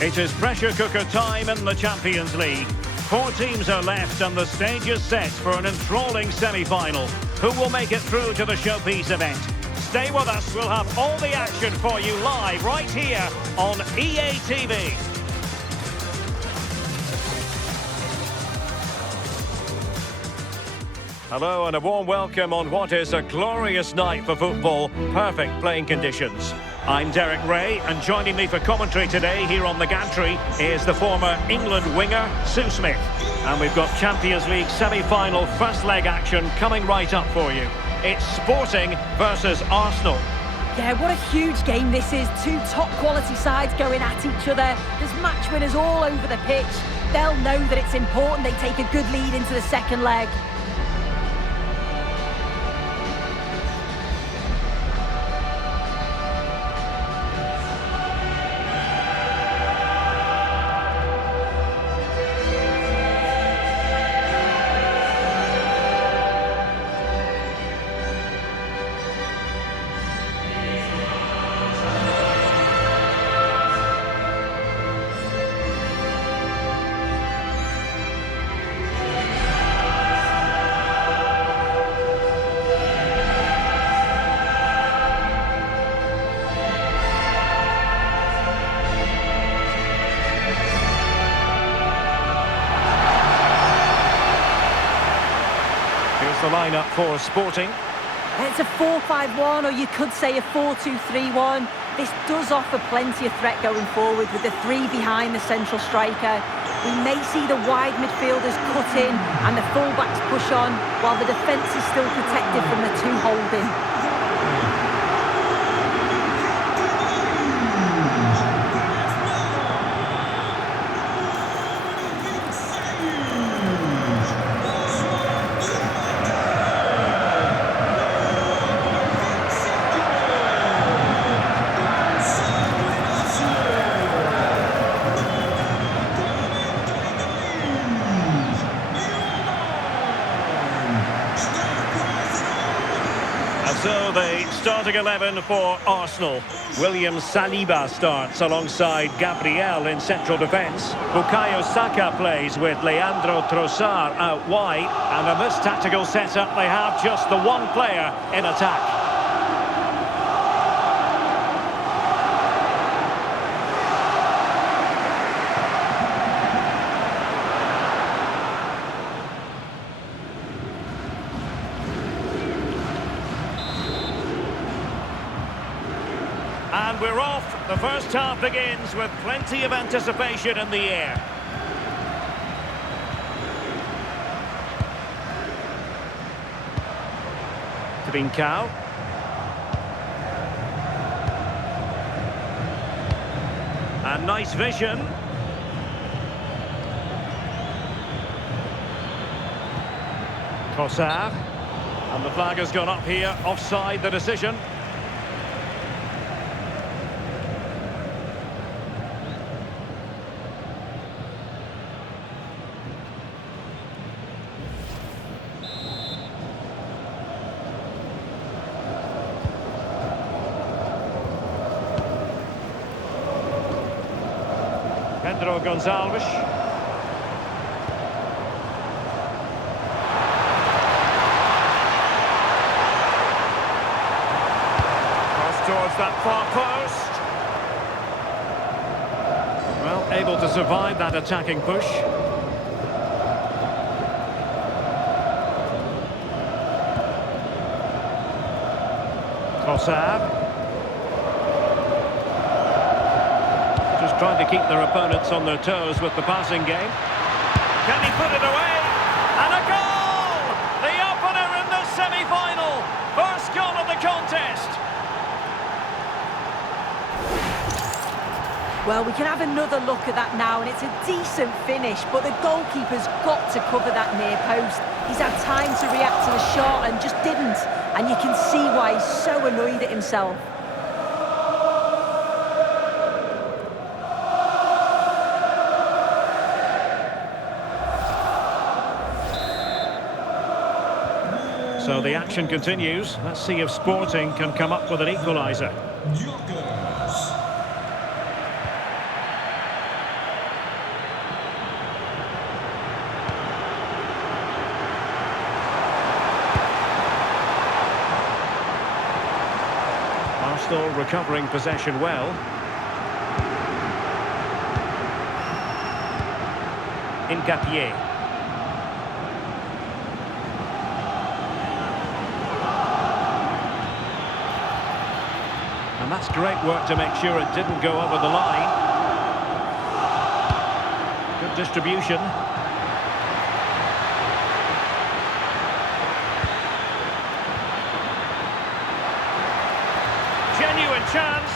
It is pressure cooker time in the Champions League. 4 teams are left and the stage is set for an enthralling semi-final. Who will make it through to the showpiece event? Stay with us, we'll have all the action for you live right here on EA TV. Hello and a warm welcome on what is a glorious night for football. Perfect playing conditions. I'm Derek Ray, and joining me for commentary today here on the gantry is the former England winger, Sue Smith. And we've got Champions League semi-final first leg action coming right up for you. It's Sporting versus Arsenal. Yeah, what a huge game this is. 2 top-quality sides going at each other. There's match winners all over the pitch. They'll know that it's important they take a good lead into the second leg. The lineup for Sporting. It's a 4-5-1, or you could say a 4-2-3-1. This does offer plenty of threat going forward with the 3 behind the central striker. We may see the wide midfielders cut in and the fullbacks push on, while the defence is still protected from the 2 holding. So the starting 11 for Arsenal. William Saliba starts alongside Gabriel in central defence. Bukayo Saka plays with Leandro Trossard out wide. And in this tactical setup, they have just the 1 player in attack. And we're off. The first half begins with plenty of anticipation in the air. Trincao. And nice vision. Trossard. And the flag has gone up here. Offside the decision. Pedro Gonçalves. Cross towards that far post. Well, able to survive that attacking push. Trossard. Trying to keep their opponents on their toes with the passing game. Can he put it away? And a goal! The opener in the semi-final. First goal of the contest. Well, we can have another look at that now, and it's a decent finish, but the goalkeeper's got to cover that near post. He's had time to react to the shot and just didn't. And you can see why he's so annoyed at himself. So the action continues. Let's see if Sporting can come up with an equaliser. Arsenal recovering possession well. Ngapié. And that's great work to make sure it didn't go over the line. Good distribution. Genuine chance.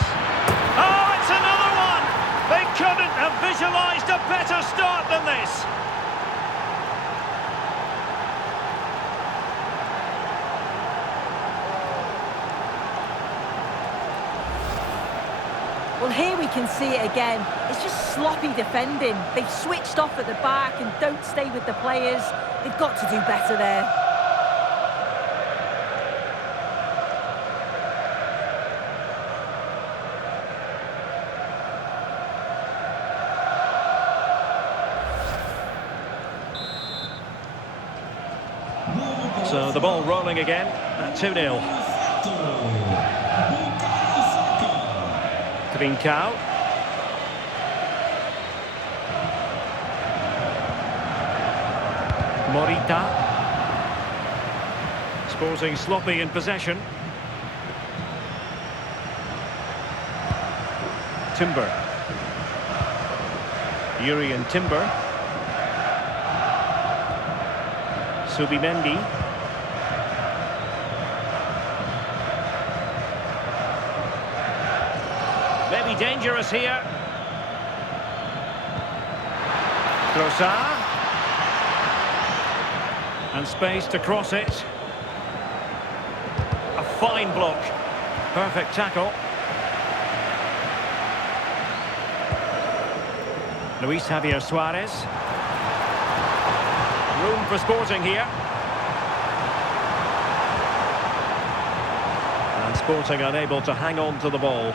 Oh, it's another one! They couldn't have visualised a better start than this. Well, here we can see it again. It's just sloppy defending. They've switched off at the back and don't stay with the players. They've got to do better there. So the ball rolling again at 2-0. Trincao. Morita. Sporting sloppy in possession. Timber. Urian Timber. Subimendi. Maybe dangerous here. Trossard. And space to cross it. A fine block. Perfect tackle. Luis Javier Suarez. Room for Sporting here. And Sporting unable to hang on to the ball.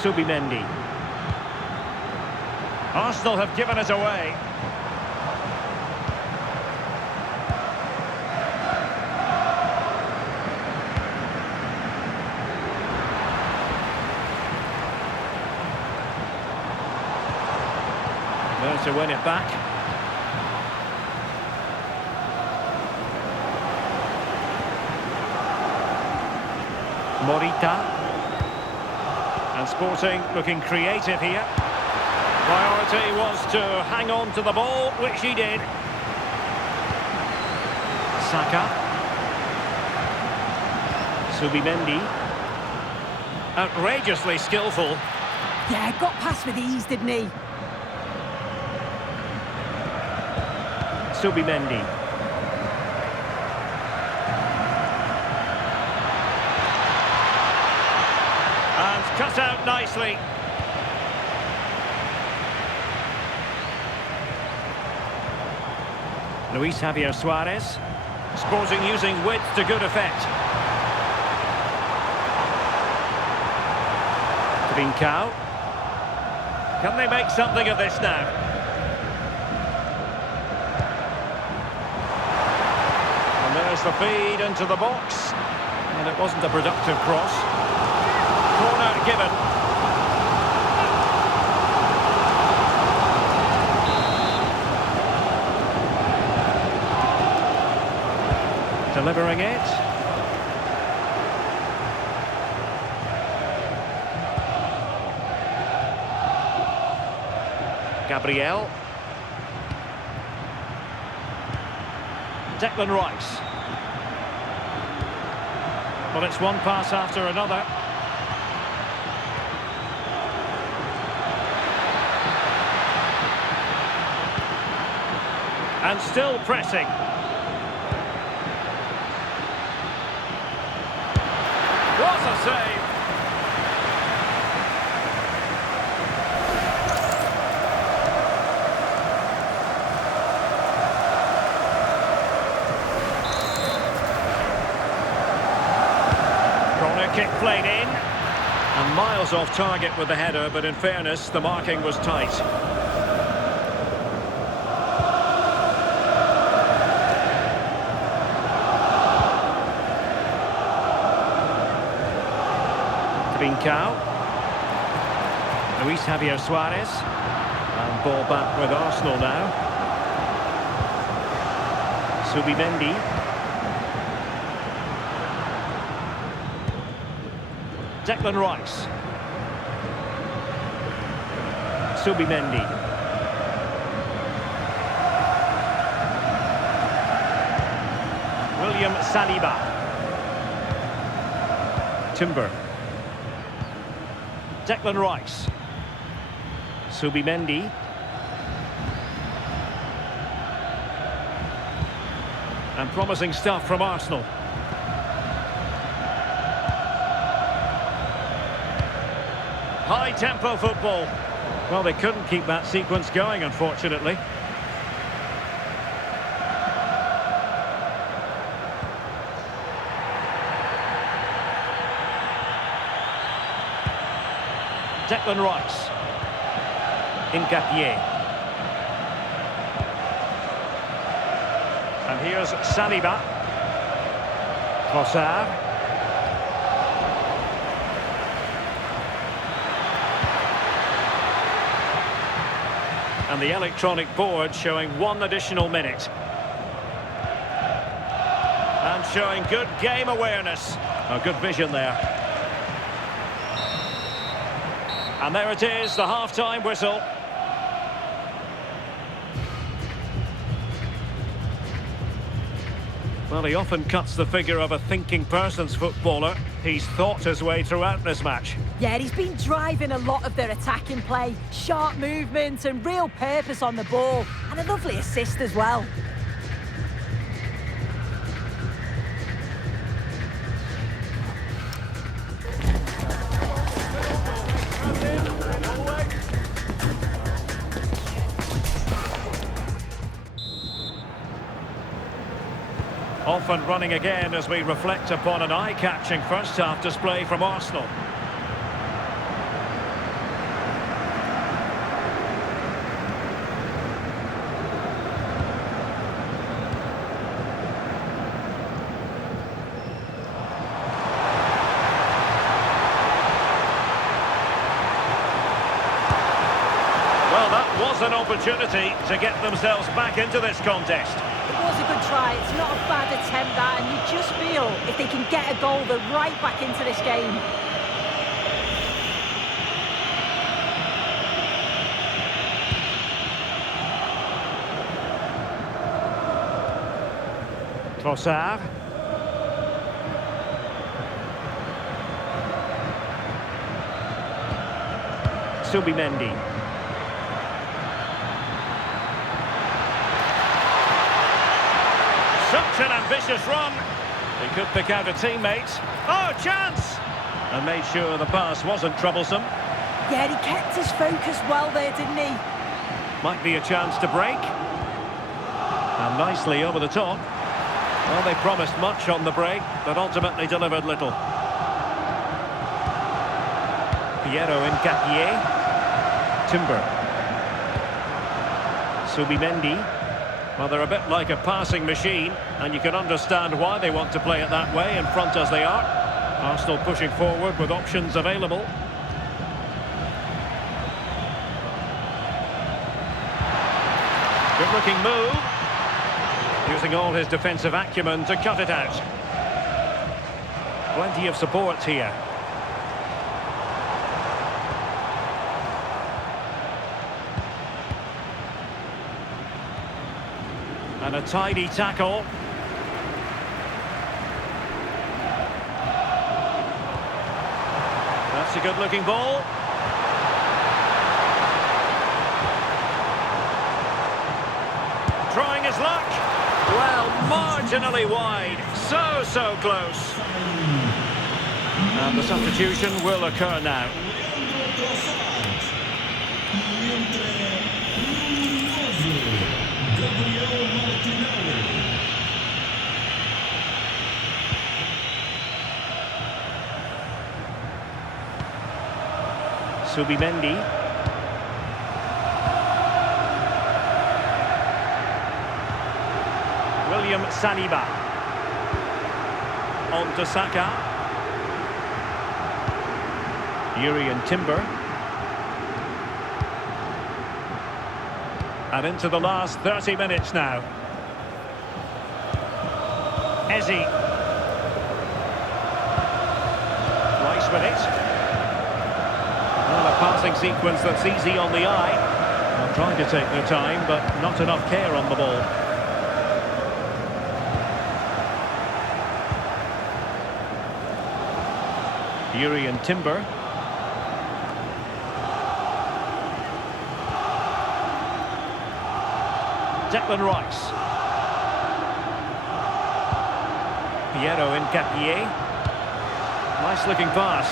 Subimendi. Arsenal have given us away. There to win it back. Morita. And Sporting looking creative here. Priority was to hang on to the ball, which he did. Saka. Subimendi. Outrageously skillful. Yeah, got past with ease, didn't he? Subimendi. And cut out nicely. Luis Javier Suarez. Sporting using width to good effect. Trincao. Can they make something of this now? And there's the feed into the box. And it wasn't a productive cross. Corner given. Delivering it. Gabriel. Declan Rice. Well, it's one pass after another. And still pressing. What a save! Corner kick played in. And miles off target with the header, but in fairness, the marking was tight. Trincao. Luis Javier Suarez. And ball back with Arsenal now. Subimendi. Declan Rice. Subimendi. William Saliba. Timber. Declan Rice. Subimendi. And promising stuff from Arsenal. High-tempo football. Well, they couldn't keep that sequence going, unfortunately. Declan Rice. Ngapié. And here's Saliba. Trossard. And the electronic board showing 1 additional minute. And showing good game awareness. Oh, good vision there. And there it is, the half-time whistle. Well, he often cuts the figure of a thinking person's footballer. He's thought his way throughout this match. Yeah, he's been driving a lot of their attacking play. Sharp movement and real purpose on the ball. And a lovely assist as well. Off and running again as we reflect upon an eye-catching first-half display from Arsenal. Well, that was an opportunity to get themselves back into this contest. It was a good try. It's not a bad attempt, that, and you just feel if they can get a goal, they're right back into this game. Trossard. Subimendi. Such an ambitious run. He could pick out a teammate. Oh, chance! And made sure the pass wasn't troublesome. Yeah, he kept his focus well there, didn't he? Might be a chance to break. And nicely over the top. Well, they promised much on the break, but ultimately delivered little. Piero Ngapié. Timber. Subimendi. Well, they're a bit like a passing machine, and you can understand why they want to play it that way, in front as they are. Arsenal pushing forward with options available. Good-looking move. Using all his defensive acumen to cut it out. Plenty of support here. And a tidy tackle. That's a good-looking ball. Trying his luck. Well, marginally wide. So close. And the substitution will occur now. Subimendi. William Saliba. On to Saka. Yuri Timber. And into the last 30 minutes now. Ezzy. Rice with it. Well, a passing sequence that's easy on the eye. They're trying to take their time, but not enough care on the ball. Yuri Timber. Declan Rice. Piero Incapié. Nice looking pass.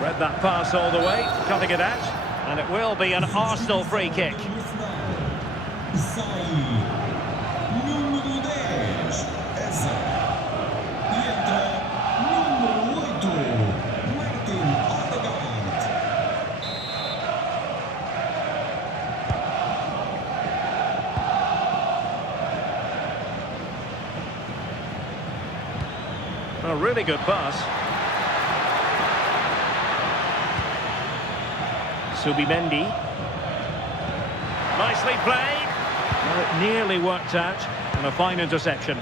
Read that pass all the way, cutting it out, and it will be an Arsenal free kick. A really good pass. Subimendi. Nicely played. Well, it nearly worked out, and a fine interception.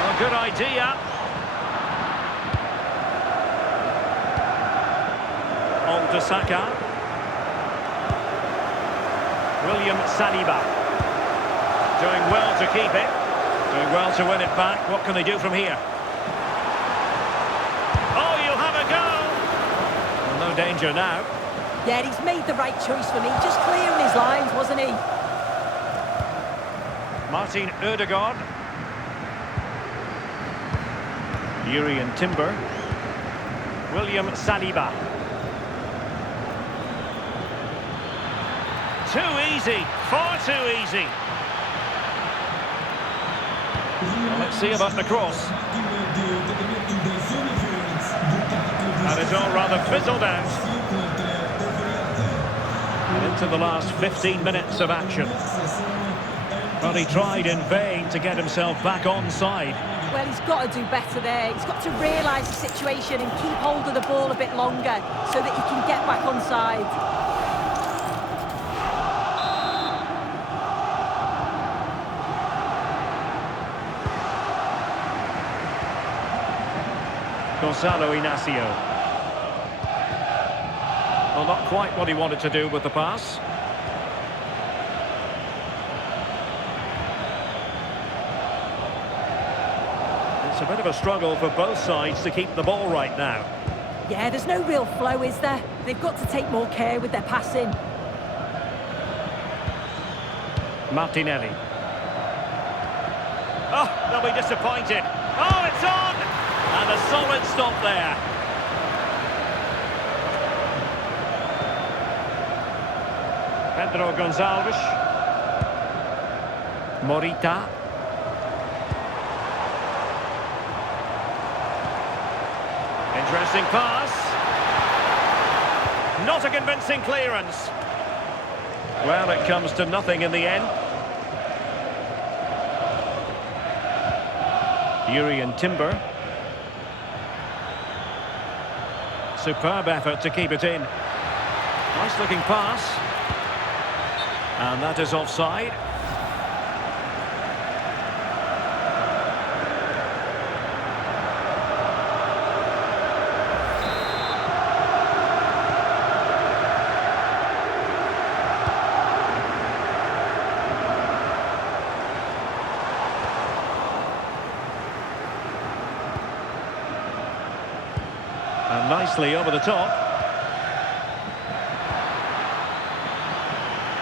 Well, good idea. On to Saka. William Saliba. Doing well to keep it. Doing well to win it back. What can they do from here? Oh, you'll have a go! Well, no danger now. Yeah, he's made the right choice for me. Just clearing his lines, wasn't he? Martin Ødegaard. Yuri Timber. William Saliba. Too easy, far too easy. Well, let's see about the cross. And it's all rather fizzled out. And into the last 15 minutes of action. But he tried in vain to get himself back onside. Well, he's got to do better there. He's got to realise the situation and keep hold of the ball a bit longer so that he can get back onside. Gonzalo Inacio. Well, not quite what he wanted to do with the pass. It's a bit of a struggle for both sides to keep the ball right now. Yeah, there's no real flow, is there? They've got to take more care with their passing. Martinelli. Oh, they'll be disappointed. Oh, it's on! And a solid stop there. Pedro Gonçalves. Morita. Interesting pass. Not a convincing clearance. Well, it comes to nothing in the end. Yuri Timber. Superb effort to keep it in. Nice looking pass. And that is offside. And nicely over the top.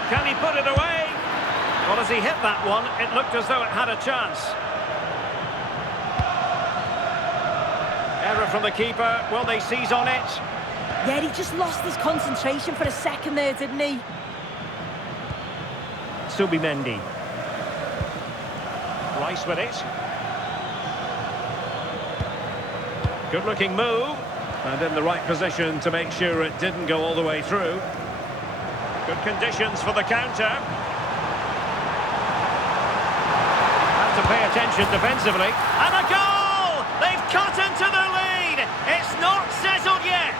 Can he put it away? Well, as he hit that one, it looked as though it had a chance. Error from the keeper. Will they seize on it? Yeah, he just lost his concentration for a second there, didn't he? Subimendi. Rice with it. Good looking move. And in the right position to make sure it didn't go all the way through. Good conditions for the counter. Have to pay attention defensively. And a goal! They've cut into the lead! It's not settled yet!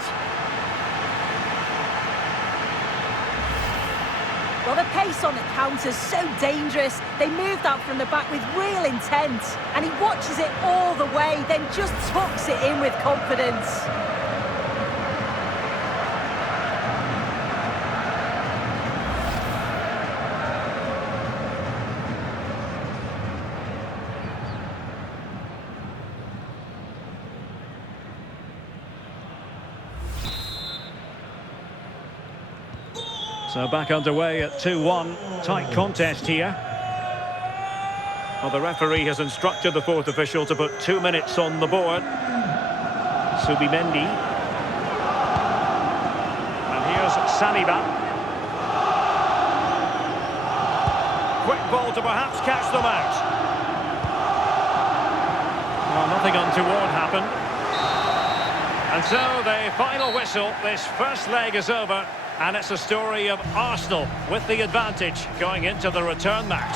Well, the pace on the counter's so dangerous. They moved out from the back with real intent. And he watches it all the way, then just tucks it in with confidence. So back underway at 2-1. Tight contest here. Well, the referee has instructed the fourth official to put 2 minutes on the board. Subimendi. And here's Saliba. Quick ball to perhaps catch them out. Well, nothing untoward happened. And so the final whistle. This first leg is over. And it's a story of Arsenal with the advantage going into the return match.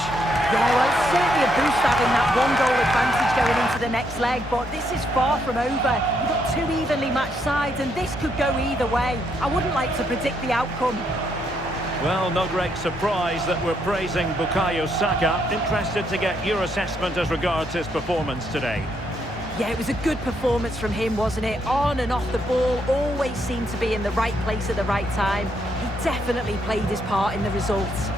Yeah, well, it's certainly a boost having that one-goal advantage going into the next leg, but this is far from over. You've got two evenly matched sides, and this could go either way. I wouldn't like to predict the outcome. Well, no great surprise that we're praising Bukayo Saka. Interested to get your assessment as regards his performance today. Yeah, it was a good performance from him, wasn't it? On and off the ball, always seemed to be in the right place at the right time. He definitely played his part in the results.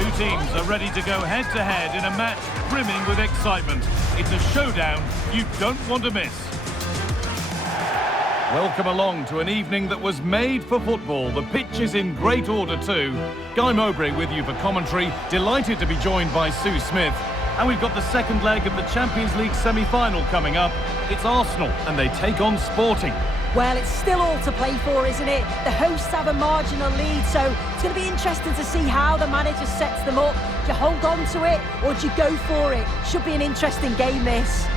Two teams are ready to go head-to-head in a match brimming with excitement. It's a showdown you don't want to miss. Welcome along to an evening that was made for football. The pitch is in great order too. Guy Mowbray with you for commentary. Delighted to be joined by Sue Smith. And we've got the second leg of the Champions League semi-final coming up. It's Arsenal and they take on Sporting. Well, it's still all to play for, isn't it? The hosts have a marginal lead, so it's going to be interesting to see how the manager sets them up. Do you hold on to it, or do you go for it? Should be an interesting game, this.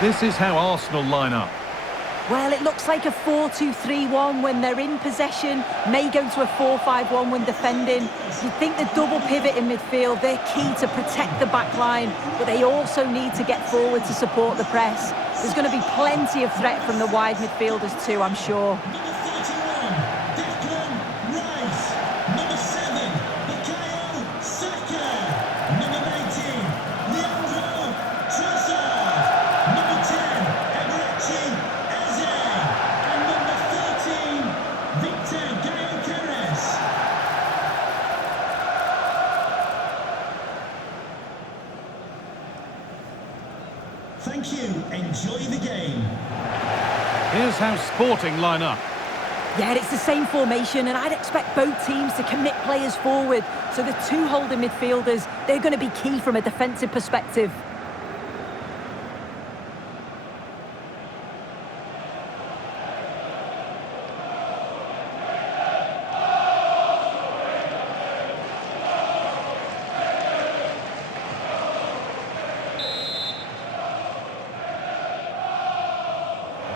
This is how Arsenal line up. Well, it looks like a 4-2-3-1 when they're in possession, may go to a 4-5-1 when defending. You'd think the double pivot in midfield, they're key to protect the back line, but they also need to get forward to support the press. There's going to be plenty of threat from the wide midfielders too, I'm sure. Thank you. Enjoy the game. Here's how Sporting line up. Yeah, it's the same formation, and I'd expect both teams to commit players forward. So the two holding midfielders, they're going to be key from a defensive perspective.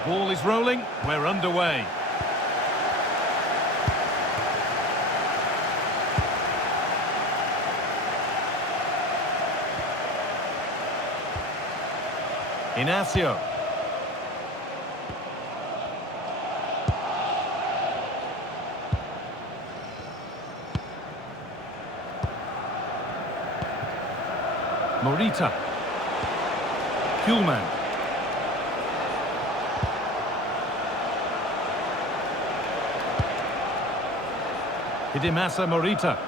Ball is rolling, we're underway. Inacio. Morita. Kuhlman. Hidemasa Morita.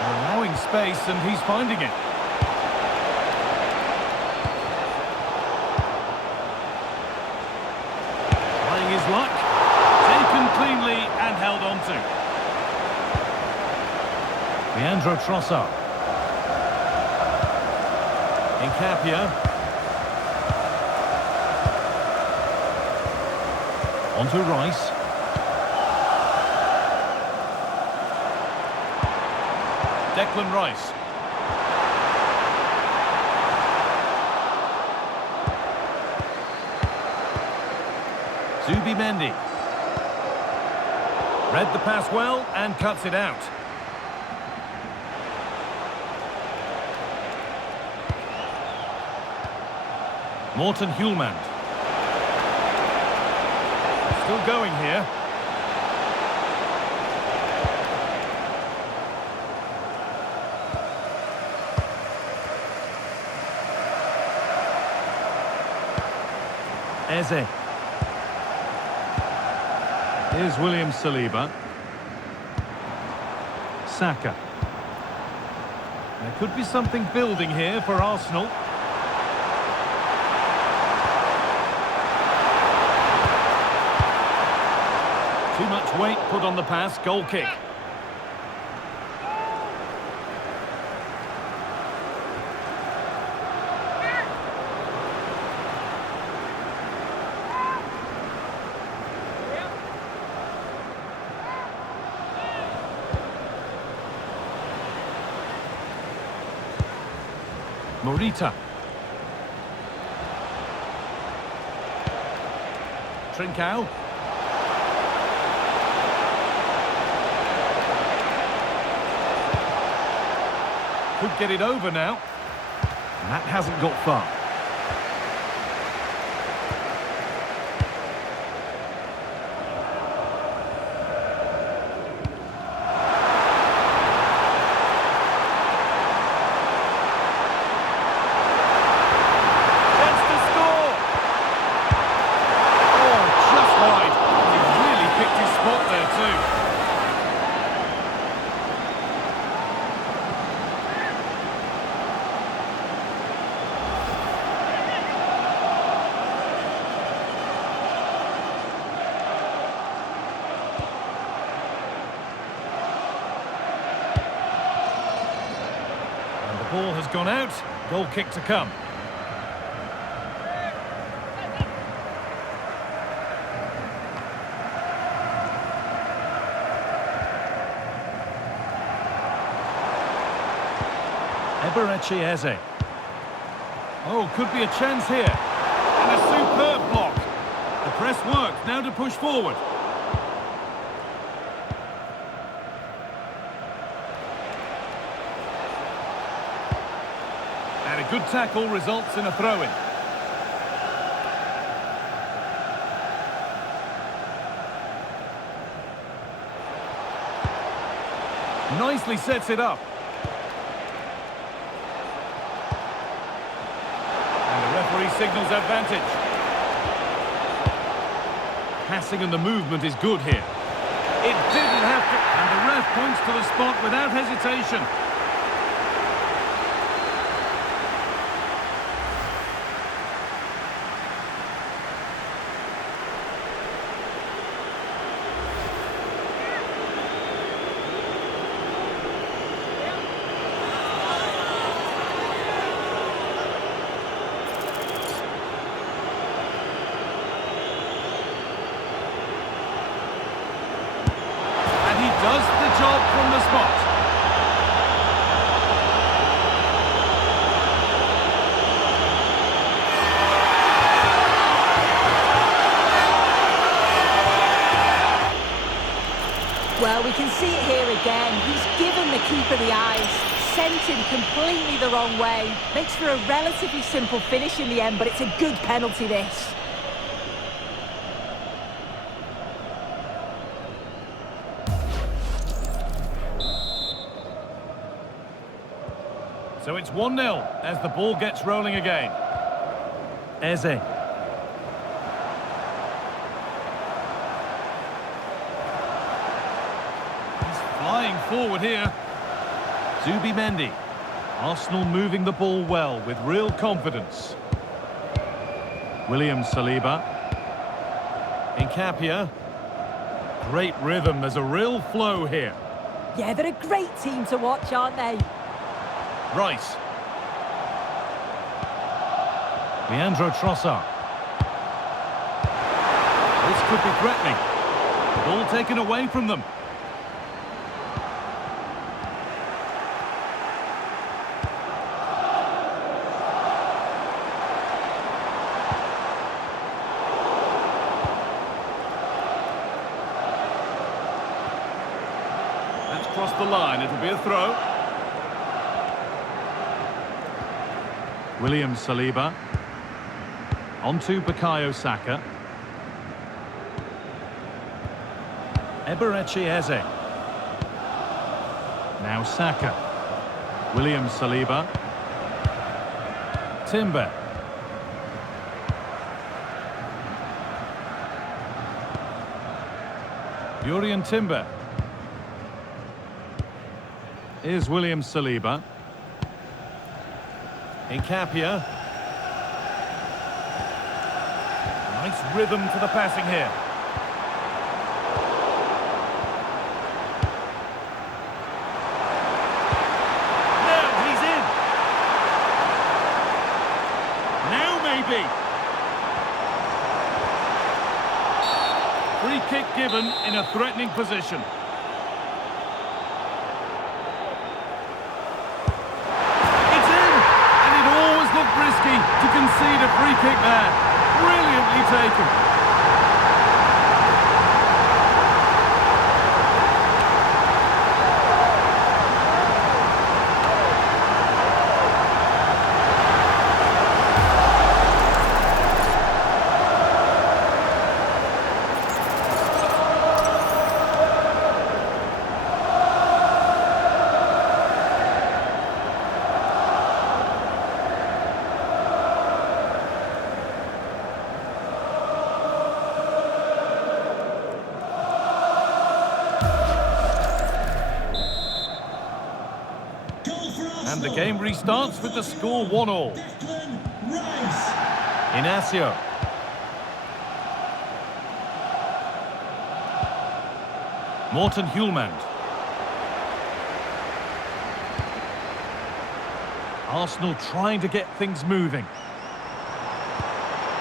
Allowing space and he's finding it. Trying his luck. Taken cleanly and held on to. Leandro Trossard. Incapia. On to Rice. Declan Rice. Zubimendi. Read the pass well and cuts it out. Morten Hjulmand. Still going here. Eze. Here's William Saliba. Saka. There could be something building here for Arsenal. Too much weight put on the pass, goal kick. Morita. Trincao. Could get it over now. And that hasn't got far. Chance to score! Oh, just wide. He really picked his spot there too. Ball has gone out, goal kick to come. Eze. Oh, could be a chance here. And a superb block. The press worked, now to push forward. And a good tackle results in a throw-in. Nicely sets it up. And the referee signals advantage. Passing and the movement is good here. It didn't have to... And the ref points to the spot without hesitation. Does the job from the spot. Well, we can see it here again. He's given the keeper the eyes, sent him completely the wrong way. Makes for a relatively simple finish in the end, but it's a good penalty, this. So it's 1-0 as the ball gets rolling again. Eze. He's flying forward here. Zubimendi. Arsenal moving the ball well with real confidence. William Saliba. Nkapia. Great rhythm, there's a real flow here. Yeah, they're a great team to watch, aren't they? Rice. Leandro Trossard. This could be threatening. Ball taken away from them. That's crossed the line. It'll be a throw. William Saliba. Onto Bukayo Saka. Eze. Now Saka. William Saliba. Timber. Jurriën Timber. Here's William Saliba. Nkapia. Nice rhythm to the passing here. Now he's in. Now maybe. Free kick given in a threatening position. Risky to concede a free kick there. Brilliantly taken. And the game restarts with the score 1-1. Inacio. Morten Hjulmand. Arsenal trying to get things moving.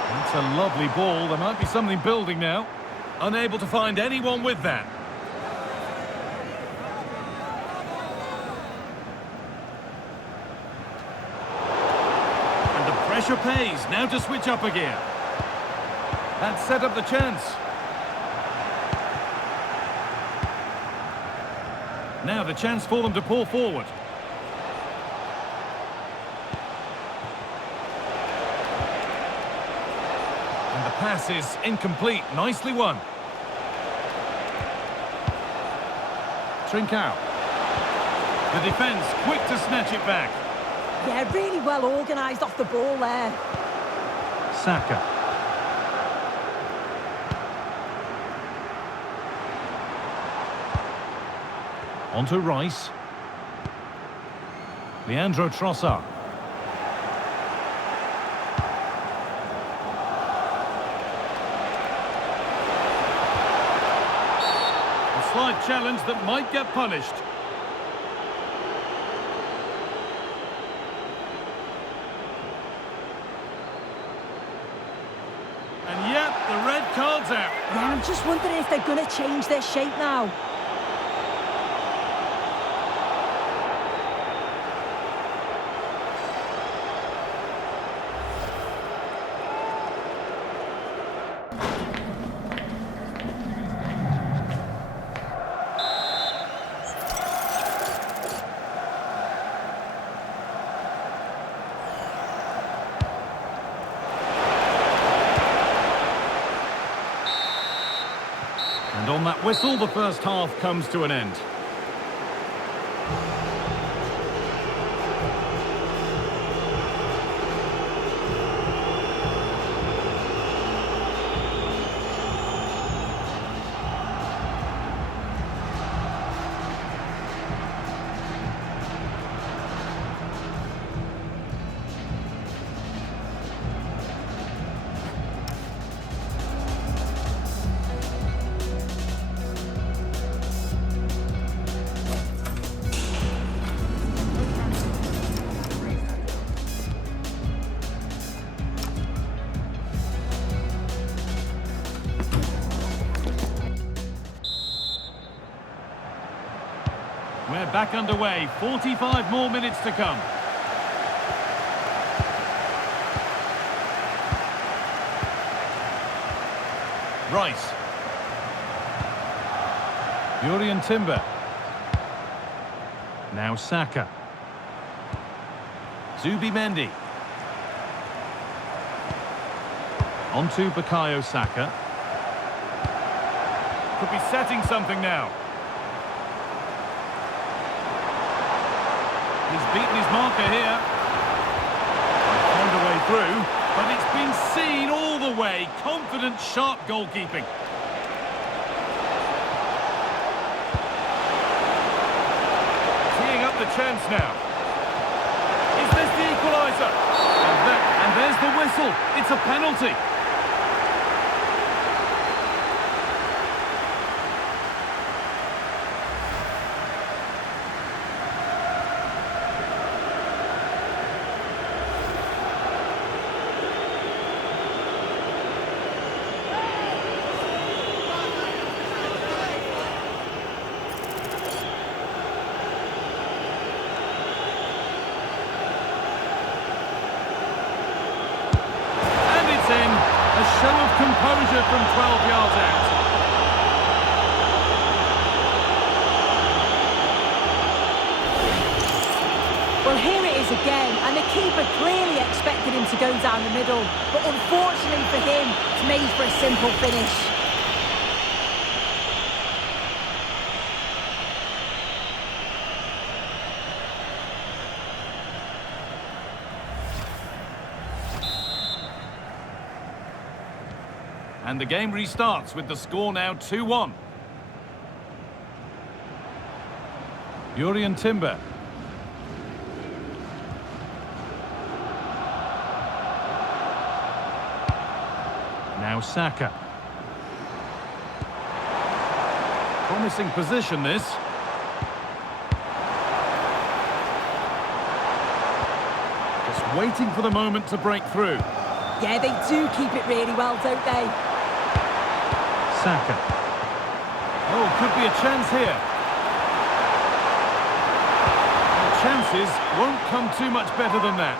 That's a lovely ball. There might be something building now. Unable to find anyone with that. Pressure pays. Now to switch up a gear. That set up the chance. Now the chance for them to pull forward. And the pass is incomplete. Nicely won. Trincao. The defence quick to snatch it back. Yeah, really well organised off the ball there. Saka. On to Rice. Leandro Trossard. A slight challenge that might get punished. And yet, the red card's out. Yeah, I'm just wondering if they're going to change their shape now. And on that whistle, the first half comes to an end. We're back underway. 45 more minutes to come. Rice. Jurrien Timber. Now Saka. Zubimendi. On to Bukayo Saka. Could be setting something now. He's beaten his marker here. Found a way through, but it's been seen all the way. Confident, sharp goalkeeping. Teeing up the chance now. Is this the equaliser? And there's the whistle. It's a penalty. A show of composure from 12 yards out. Well, here it is again, and the keeper clearly expected him to go down the middle, but unfortunately for him, it's made for a simple finish. And the game restarts with the score now 2-1. Jurrien Timber. Now Saka. Promising position this. Just waiting for the moment to break through. Yeah, they do keep it really well, don't they? Saka. Oh, could be a chance here. The chances won't come too much better than that.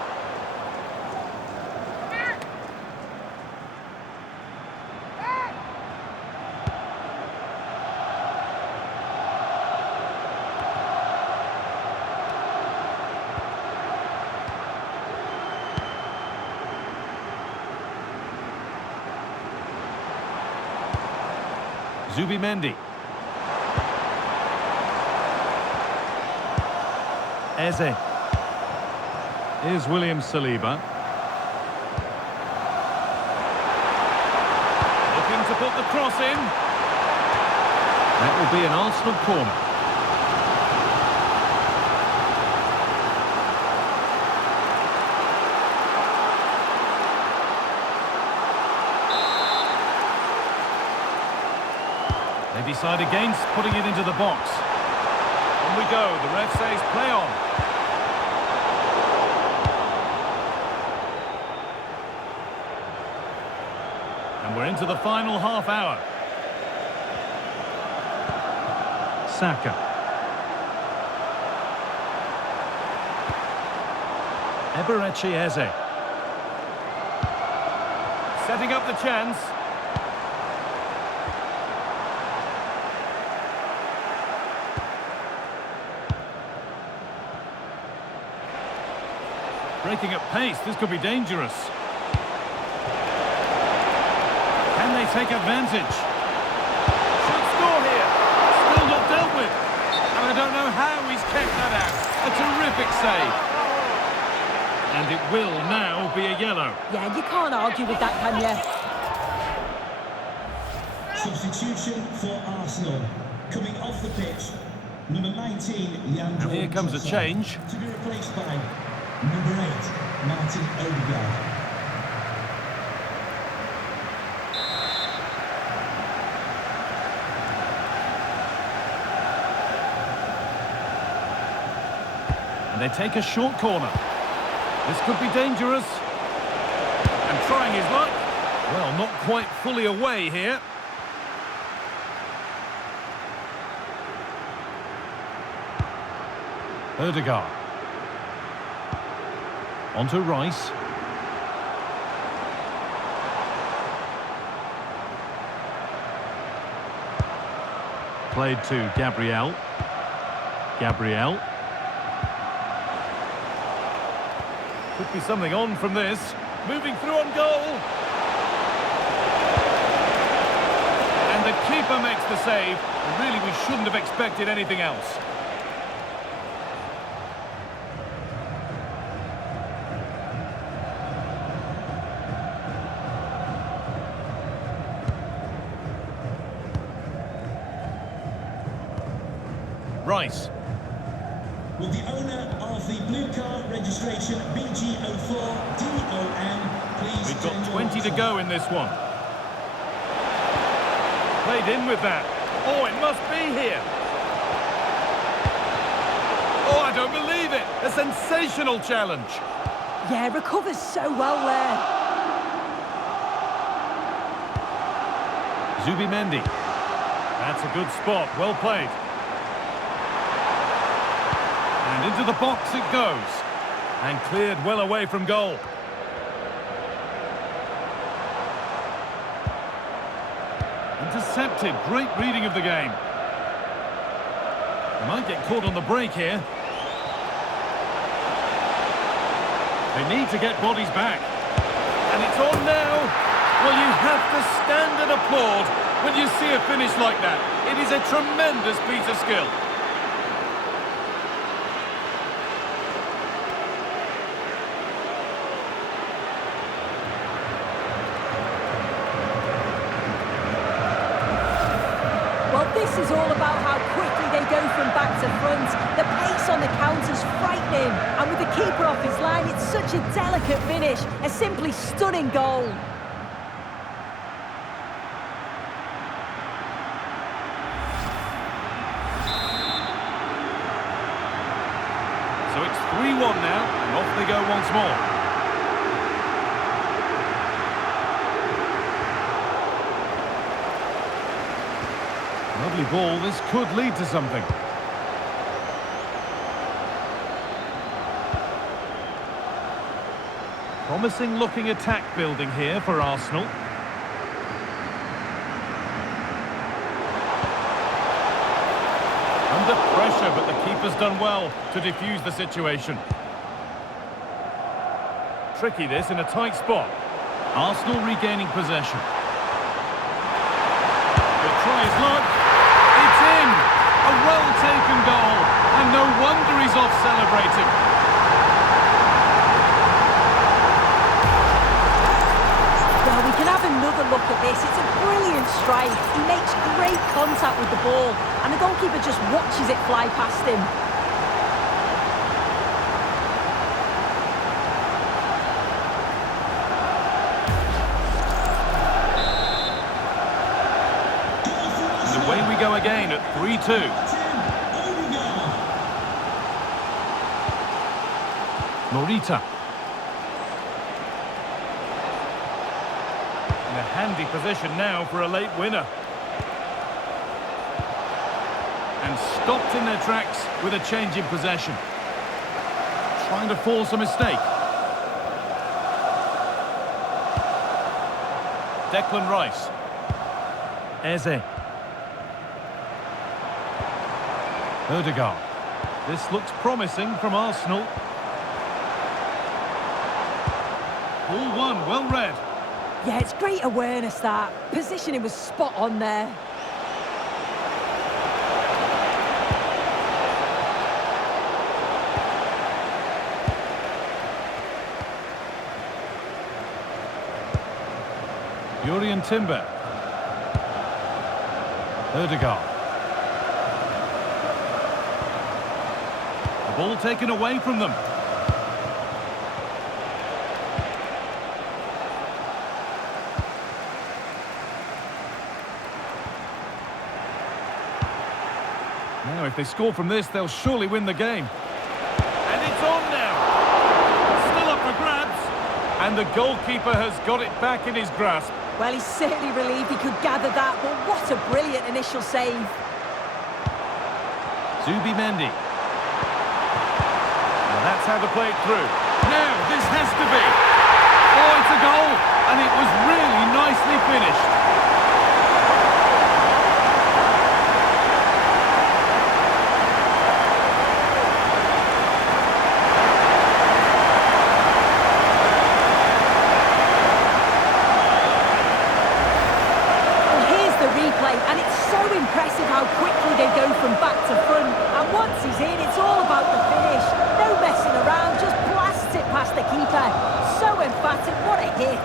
Zubimendi. Eze. Here's William Saliba. Looking to put the cross in. That will be an Arsenal corner. They decide against putting it into the box. On we go. The ref says play on. And we're into the final half hour. Saka. Eberechi Eze. Setting up the chance. Breaking at pace, this could be dangerous. Can they take advantage? Should score here. Still not dealt with. And I don't know how he's kept that out. A terrific save. And it will now be a yellow. Yeah, you can't argue with that, can you? Substitution for Arsenal. Coming off the pitch, number 19, Leandro. And here comes a change. To be replaced by number 8, Martin Odegaard. And they take a short corner. This could be dangerous. And trying his luck. Well, not quite fully away here. Odegaard. On to Rice. Played to Gabriel. Gabriel. Could be something on from this. Moving through on goal. And the keeper makes the save. Really, we shouldn't have expected anything else. Rice. Will the owner of the blue car registration BG04DOM please... We've got 20 to go in this one. Played in with that. Oh, it must be here. Oh, I don't believe it. A sensational challenge. Yeah, recovers so well there. Zubimendi. That's a good spot. Well played. And into the box it goes. And cleared well away from goal. Intercepted. Great reading of the game. They might get caught on the break here. They need to get bodies back. And it's on now. Well, you have to stand and applaud when you see a finish like that. It is a tremendous piece of skill. This is all about how quickly they go from back to front. The pace on the counter's frightening. And with the keeper off his line, it's such a delicate finish. A simply stunning goal. So it's 3-1 now, and off they go once more. Lovely ball, this could lead to something. Promising looking attack building here for Arsenal. Under pressure, but the keeper's done well to defuse the situation. Tricky this in a tight spot. Arsenal regaining possession. Good try try his luck. It's in! A well-taken goal, and no wonder he's off celebrating. Well, we can have another look at this. It's a brilliant strike. He makes great contact with the ball, and the goalkeeper just watches it fly past him. Away we go again at 3-2. Morita. In a handy position now for a late winner. And stopped in their tracks with a change in possession. Trying to force a mistake. Declan Rice. Eze. Ødegaard. This looks promising from Arsenal. Ball one, well read. Yeah, it's great awareness, that. Positioning was spot on there. Jurrien Timber. Ødegaard. The ball taken away from them. Now, if they score from this, they'll surely win the game. And it's on now. Still up for grabs. And the goalkeeper has got it back in his grasp. Well, he's certainly relieved he could gather that, but what a brilliant initial save. Zubimendi. Now that's how to play it through. Now, this has to be. Oh, it's a goal. And it was really nicely finished. And it's so impressive how quickly they go from back to front. And once he's in, it's all about the finish. No messing around, just blasts it past the keeper. So emphatic, what a hit.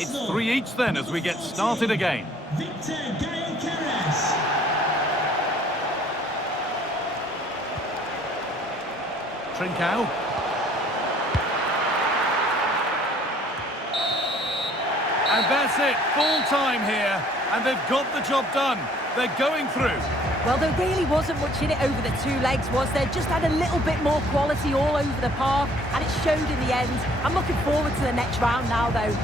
It's 3 each then as we get started again. Trincao. And that's it, full time here, and they've got the job done. They're going through. Well, there really wasn't much in it over the two legs, was there? Just had a little bit more quality all over the park, and it showed in the end. I'm looking forward to the next round now, though.